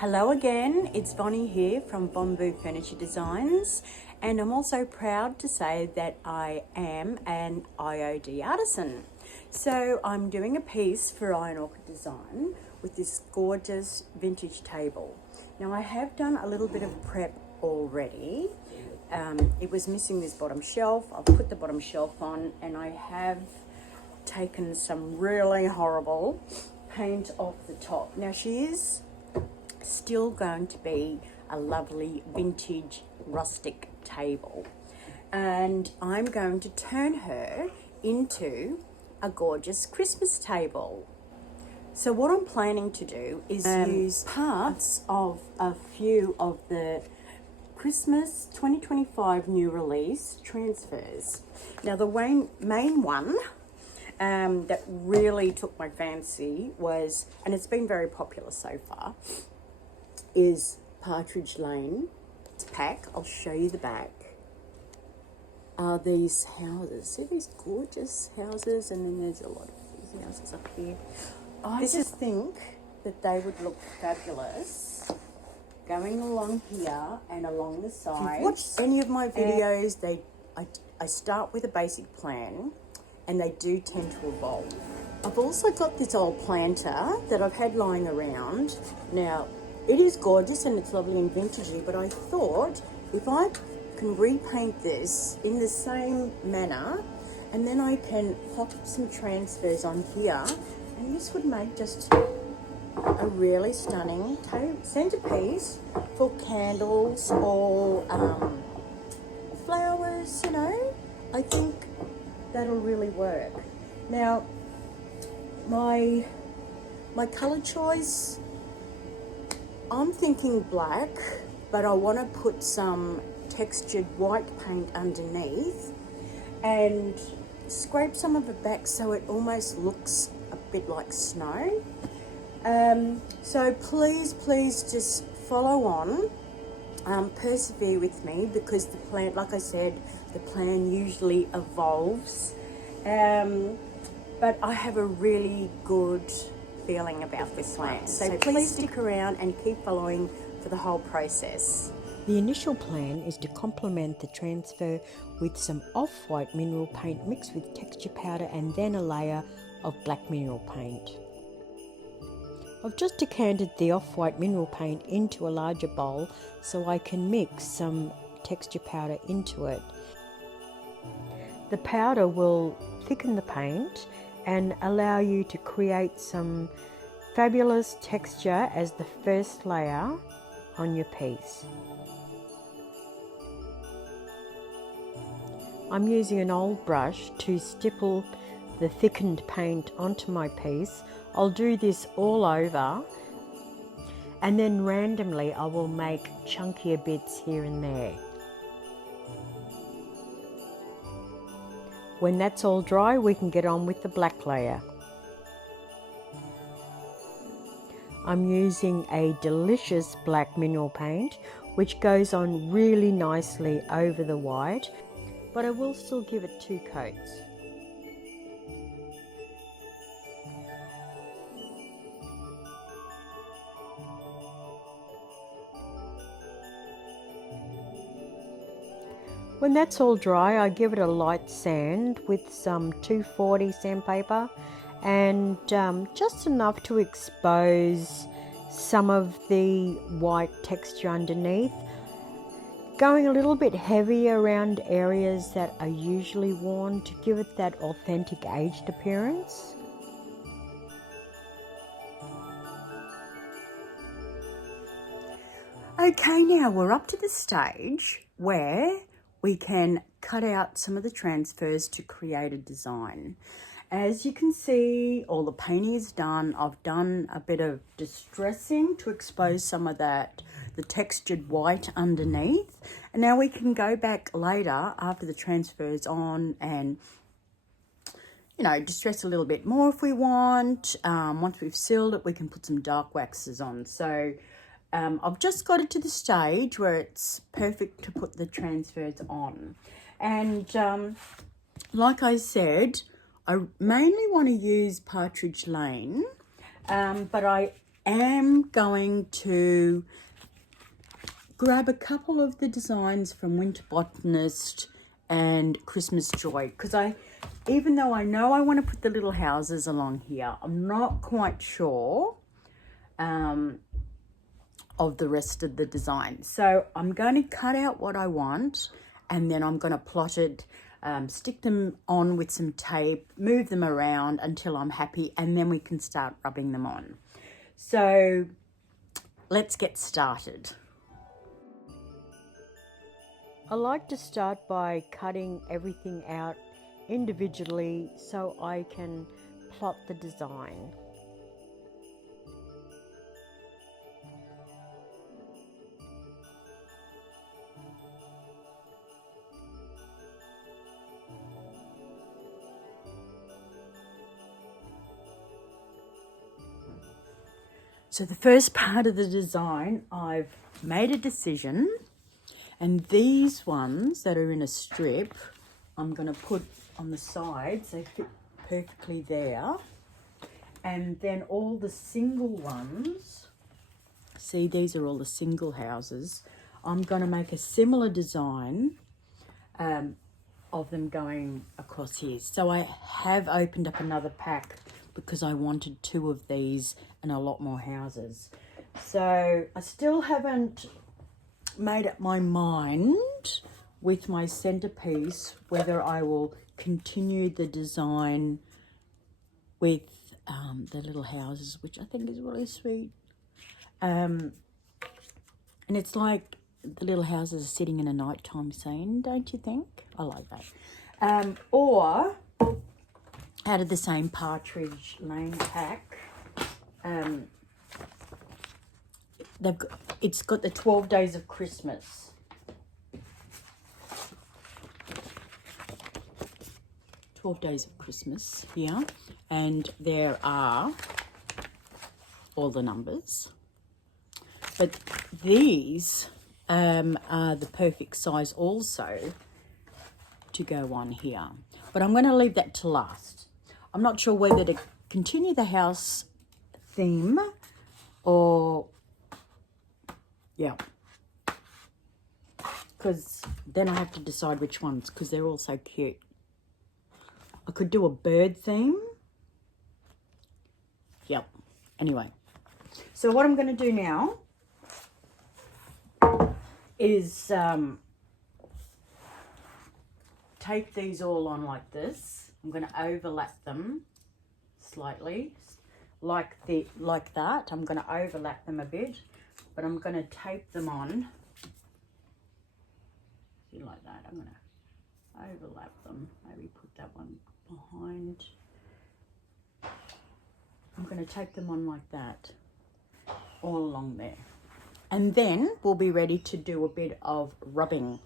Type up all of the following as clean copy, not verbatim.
Hello again, it's Bonnie here from Bamboo Furniture Designs, and I'm also proud to say that I am an IOD artisan. So I'm doing a piece for Iron Orchid Design with this gorgeous vintage table. Now I have done a little bit of prep already. It was missing this bottom shelf. I've put the bottom shelf on, and I have taken some really horrible paint off the top. Now she is still going to be a lovely vintage rustic table, and I'm going to turn her into a gorgeous Christmas table. So what I'm planning to do is use parts of a few of the Christmas 2025 new release transfers. Now the main one that really took my fancy was, and it's been very popular so far, is Partridge Lane. It's pack. I'll show you the back. Are these houses. See these gorgeous houses, and then there's a lot of these houses up here. I just think that they would look fabulous going along here and along the sides. If you've watched any of my videos, I start with a basic plan, and they do tend to evolve. I've also got this old planter that I've had lying around. Now, it is gorgeous and it's lovely and vintagey, but I thought if I can repaint this in the same manner, and then I can pop some transfers on here, and this would make just a really stunning centerpiece for candles or flowers, you know. I think that'll really work. Now, my color choice, I'm thinking black, but I want to put some textured white paint underneath and scrape some of it back so it almost looks a bit like snow. So please just follow on, persevere with me, because the plan, like I said, the plan usually evolves, but I have a really good feeling about this plan. So please stick around and keep following for the whole process. The initial plan is to complement the transfer with some off-white mineral paint mixed with texture powder and then a layer of black mineral paint. I've just decanted the off-white mineral paint into a larger bowl so I can mix some texture powder into it. The powder will thicken the paint and allow you to create some fabulous texture as the first layer on your piece. I'm using an old brush to stipple the thickened paint onto my piece. I'll do this all over, and then randomly I will make chunkier bits here and there. When that's all dry, we can get on with the black layer. I'm using a delicious black mineral paint, which goes on really nicely over the white, but I will still give it 2 coats. When that's all dry, I give it a light sand with some 240 sandpaper, and just enough to expose some of the white texture underneath, going a little bit heavy around areas that are usually worn to give it that authentic aged appearance. Okay, now we're up to the stage where we can cut out some of the transfers to create a design. As you can see, all the painting is done. I've done a bit of distressing to expose some of that, the textured white underneath. And now we can go back later after the transfer is on and, you know, distress a little bit more if we want. Once we've sealed it, we can put some dark waxes on. So I've just got it to the stage where it's perfect to put the transfers on. And like I said, I mainly want to use Partridge Lane, but I am going to grab a couple of the designs from Winter Botanist and Christmas Joy, because even though I know I want to put the little houses along here, I'm not quite sure of the rest of the design. So I'm going to cut out what I want, and then I'm going to plot it, stick them on with some tape, move them around until I'm happy, and then we can start rubbing them on. So let's get started. I like to start by cutting everything out individually so I can plot the design. So the first part of the design, I've made a decision, and these ones that are in a strip, I'm going to put on the sides. They fit perfectly there. And then all the single ones, see, these are all the single houses. I'm going to make a similar design of them going across here. So I have opened up another pack because I wanted 2 of these and a lot more houses. So I still haven't made up my mind with my centerpiece whether I will continue the design with the little houses, which I think is really sweet. And it's like the little houses are sitting in a nighttime scene, don't you think? I like that. Or out of the same Partridge Lane pack, it's got the 12 Days of Christmas. 12 Days of Christmas here, and there are all the numbers. But these are the perfect size also to go on here. But I'm going to leave that to last. I'm not sure whether to continue the house theme or, yeah, because then I have to decide which ones, because they're all so cute. I could do a bird theme. Yep. Anyway, so what I'm going to do now is take these all on like this. I'm going to overlap them slightly, like that. I'm going to overlap them a bit, but I'm going to tape them on. See, like that. I'm going to overlap them. Maybe put that one behind. I'm going to tape them on like that, all along there. And then we'll be ready to do a bit of rubbing.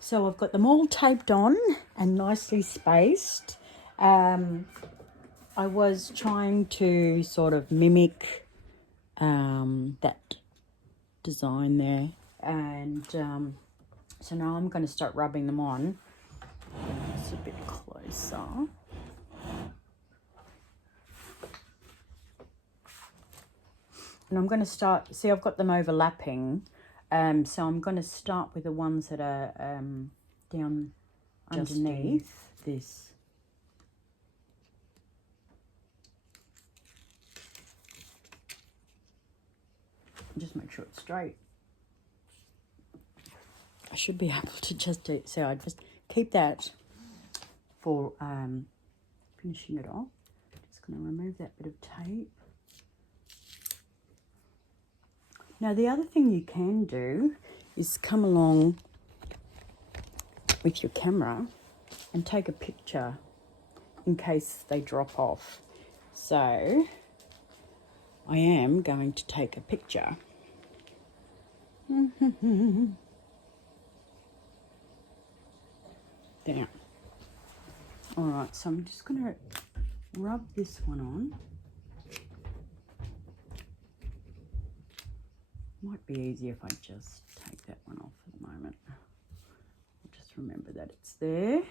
So I've got them all taped on and nicely spaced. I was trying to sort of mimic that design there, and so now I'm going to start rubbing them on. It's a bit closer. And I'm going to start, see, I've got them overlapping. So I'm going to start with the ones that are down underneath this. Just make sure it's straight. I should be able to just do, so I just keep that for finishing it off. Just going to remove that bit of tape. Now the other thing you can do is come along with your camera and take a picture in case they drop off. So I am going to take a picture. There. All right, so I'm just going to rub this one on. Might be easier if I just take that one off for the moment. I'll just remember that it's there.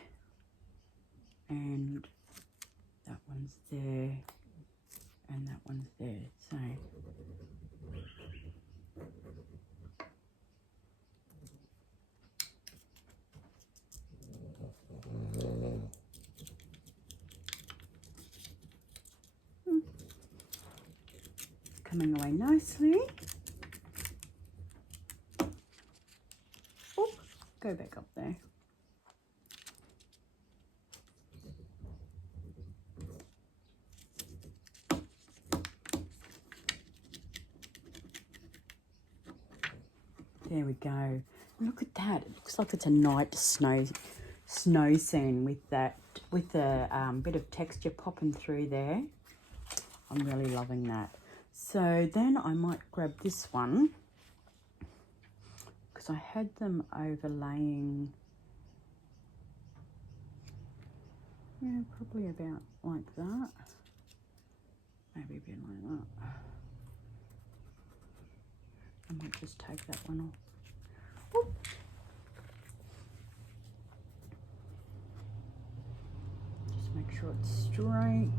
And that one's there. And that one's there. So coming away nicely. Oop, go back up there. There we go. Look at that. It looks like it's a night snow scene with that, with the bit of texture popping through there. I'm really loving that. So then I might grab this one, because I had them overlaying, yeah, probably about like that. Maybe a bit like that. I might just take that one off. Whoop. Just make sure it's straight.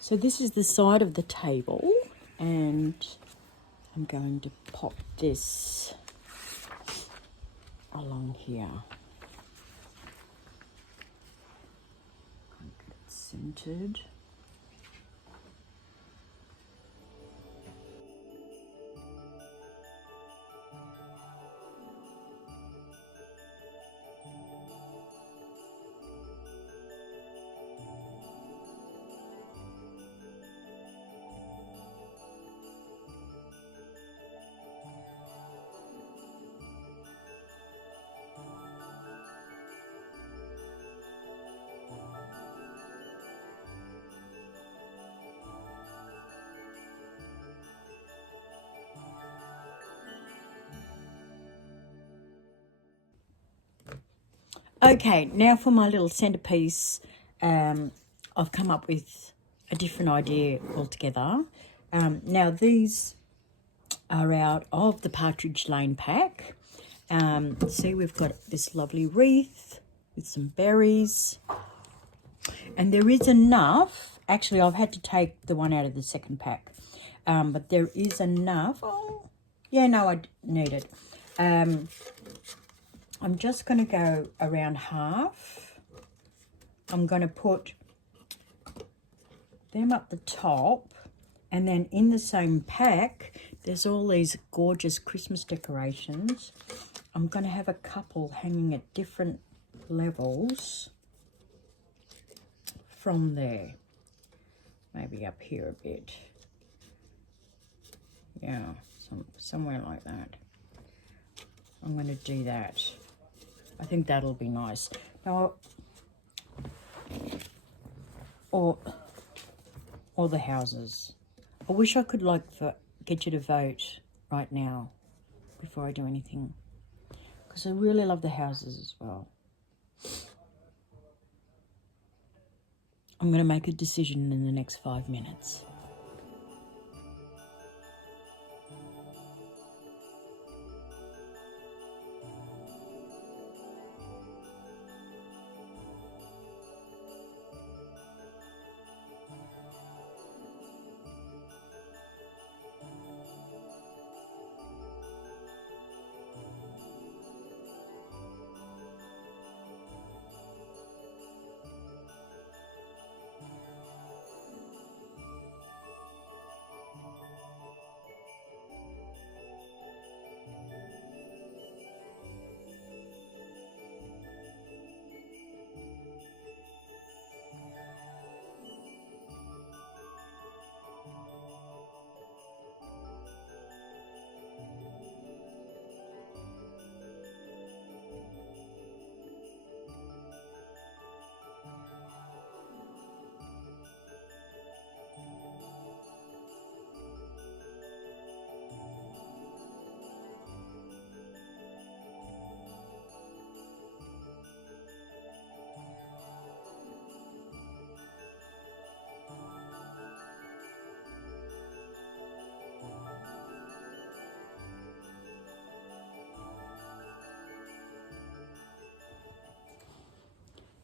So this is the side of the table, and I'm going to pop this along here. Get it centered. Okay, now for my little centerpiece, I've come up with a different idea altogether. Now these are out of the Partridge Lane pack. See, we've got this lovely wreath with some berries. And there is enough. Actually, I've had to take the one out of the second pack. But there is enough. Oh, yeah, no, I need it. I'm just going to go around half. I'm going to put them up the top. And then in the same pack, there's all these gorgeous Christmas decorations. I'm going to have a couple hanging at different levels from there. Maybe up here a bit. Yeah, somewhere like that. I'm going to do that. I think that'll be nice. Now, or the houses. I wish I could get you to vote right now before I do anything, because I really love the houses as well. I'm going to make a decision in the next 5 minutes.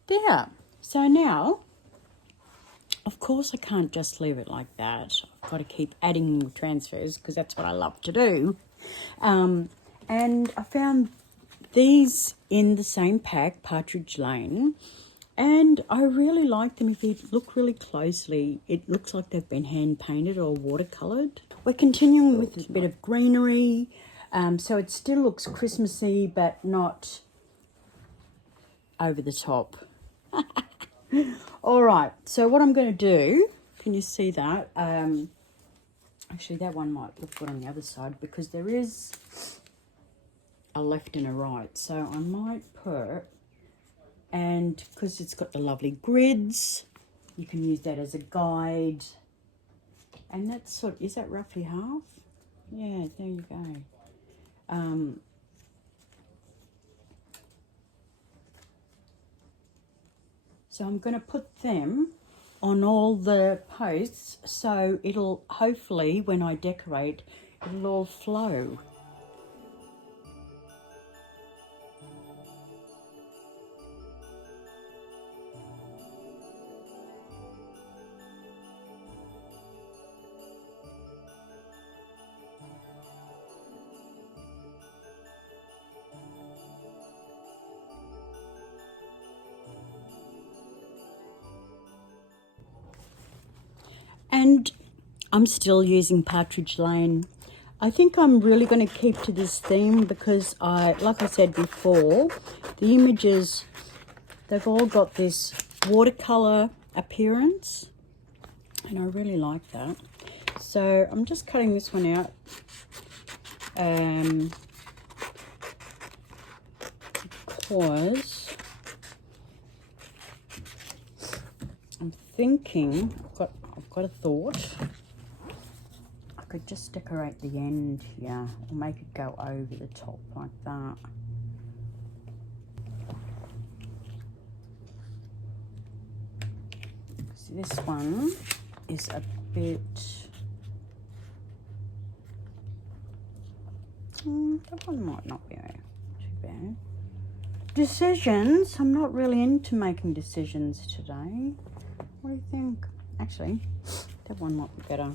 There. So now, of course, I can't just leave it like that. I've got to keep adding transfers because that's what I love to do. And I found these in the same pack, Partridge Lane, and I really like them. If you look really closely, it looks like they've been hand painted or watercoloured. We're continuing with a bit of greenery, so it still looks Christmassy, but not over the top. All right, so what I'm going to do, can you see that? Actually, that one might look good on the other side because there is a left and a right. So I might put, and because it's got the lovely grids, you can use that as a guide. And that's is that roughly half? Yeah, there you go. So I'm going to put them on all the posts, so it'll hopefully, when I decorate, it'll all flow. And I'm still using Partridge Lane. I think I'm really going to keep to this theme because like I said before, the images, they've all got this watercolor appearance, and I really like that. So I'm just cutting this one out. Because I'm thinking, I've got a thought. I could just decorate the end here or make it go over the top like that. See, this one is a bit, that one might not be too bad. Decisions. I'm not really into making decisions today. What do you think? Actually, that one might be better.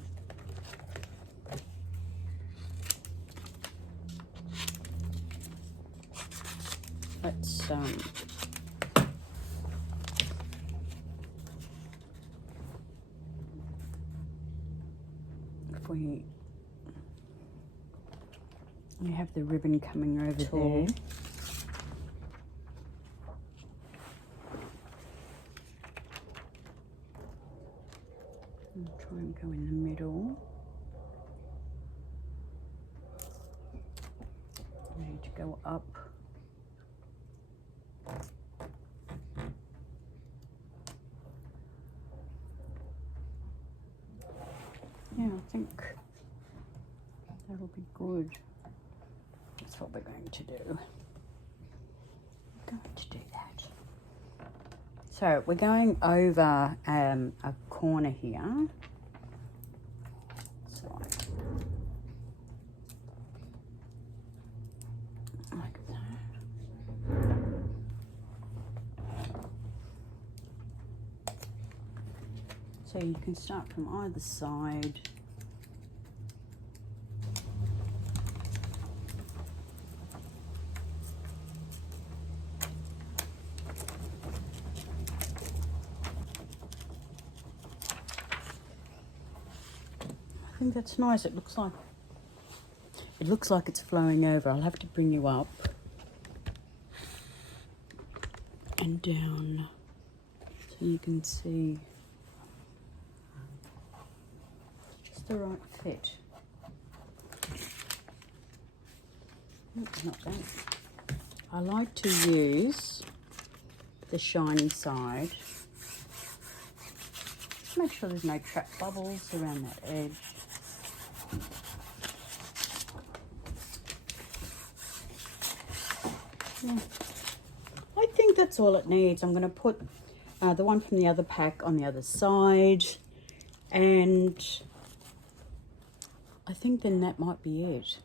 Let's if we have the ribbon coming over there. I'll try and go in the middle. I need to go up. Yeah, I think that'll be good. That's what we're going to do. We're going to do that. So we're going over a corner here. So like that. So you can start from either side. I think that's nice. It looks like it's flowing over. I'll have to bring you up and down so you can see just the right fit. Not bad. I like to use the shiny side. Just make sure there's no trap bubbles around that edge. Yeah. I think that's all it needs. I'm going to put the one from the other pack on the other side, and I think then that might be it.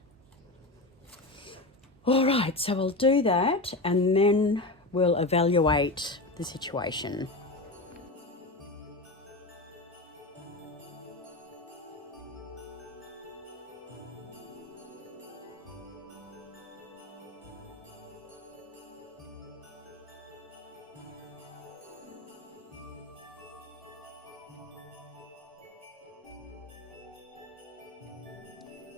All right, so I'll do that and then we'll evaluate the situation.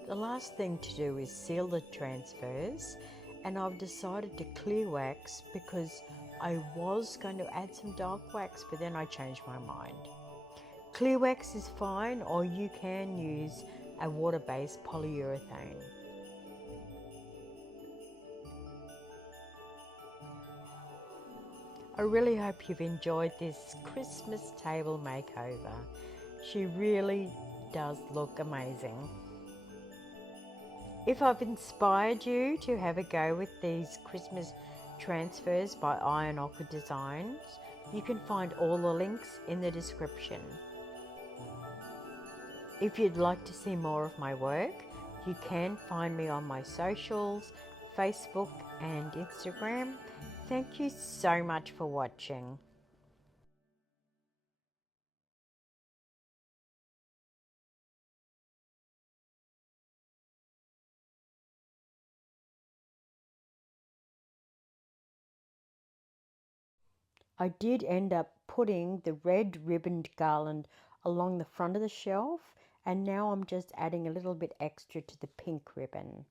The last thing to do is seal the transfers, and I've decided to clear wax because I was going to add some dark wax, but then I changed my mind. Clear wax is fine, or you can use a water-based polyurethane. I really hope you've enjoyed this Christmas table makeover. She really does look amazing. If I've inspired you to have a go with these Christmas transfers by Iron Ochre Designs, you can find all the links in the description. If you'd like to see more of my work, you can find me on my socials, Facebook and Instagram. Thank you so much for watching. I did end up putting the red ribboned garland along the front of the shelf, and now I'm just adding a little bit extra to the pink ribbon.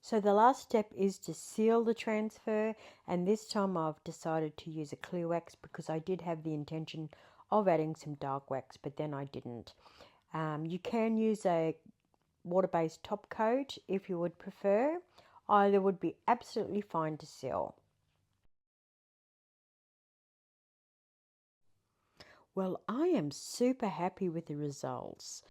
So the last step is to seal the transfer, and this time I've decided to use a clear wax because I did have the intention of adding some dark wax, but then I didn't. You can use a water-based top coat if you would prefer. Either would be absolutely fine to seal. Well, I am super happy with the results.